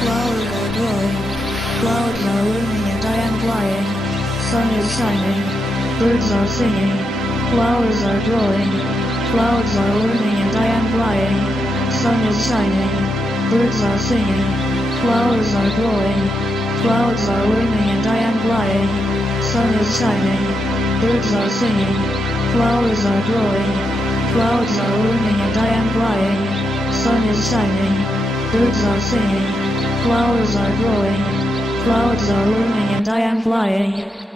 Flowers are growing, clouds are looming and I am flying. Sun is shining, birds are singing. Flowers are growing, clouds are looming and I am flying. Sun is shining, birds are singing. Flowers are growing, clouds are looming and I am flying. Sun is shining, birds are singing. Flowers are growing, clouds are looming and I am flying. Sun is shining, birds are singing. Flowers are growing, clouds are looming and I am flying.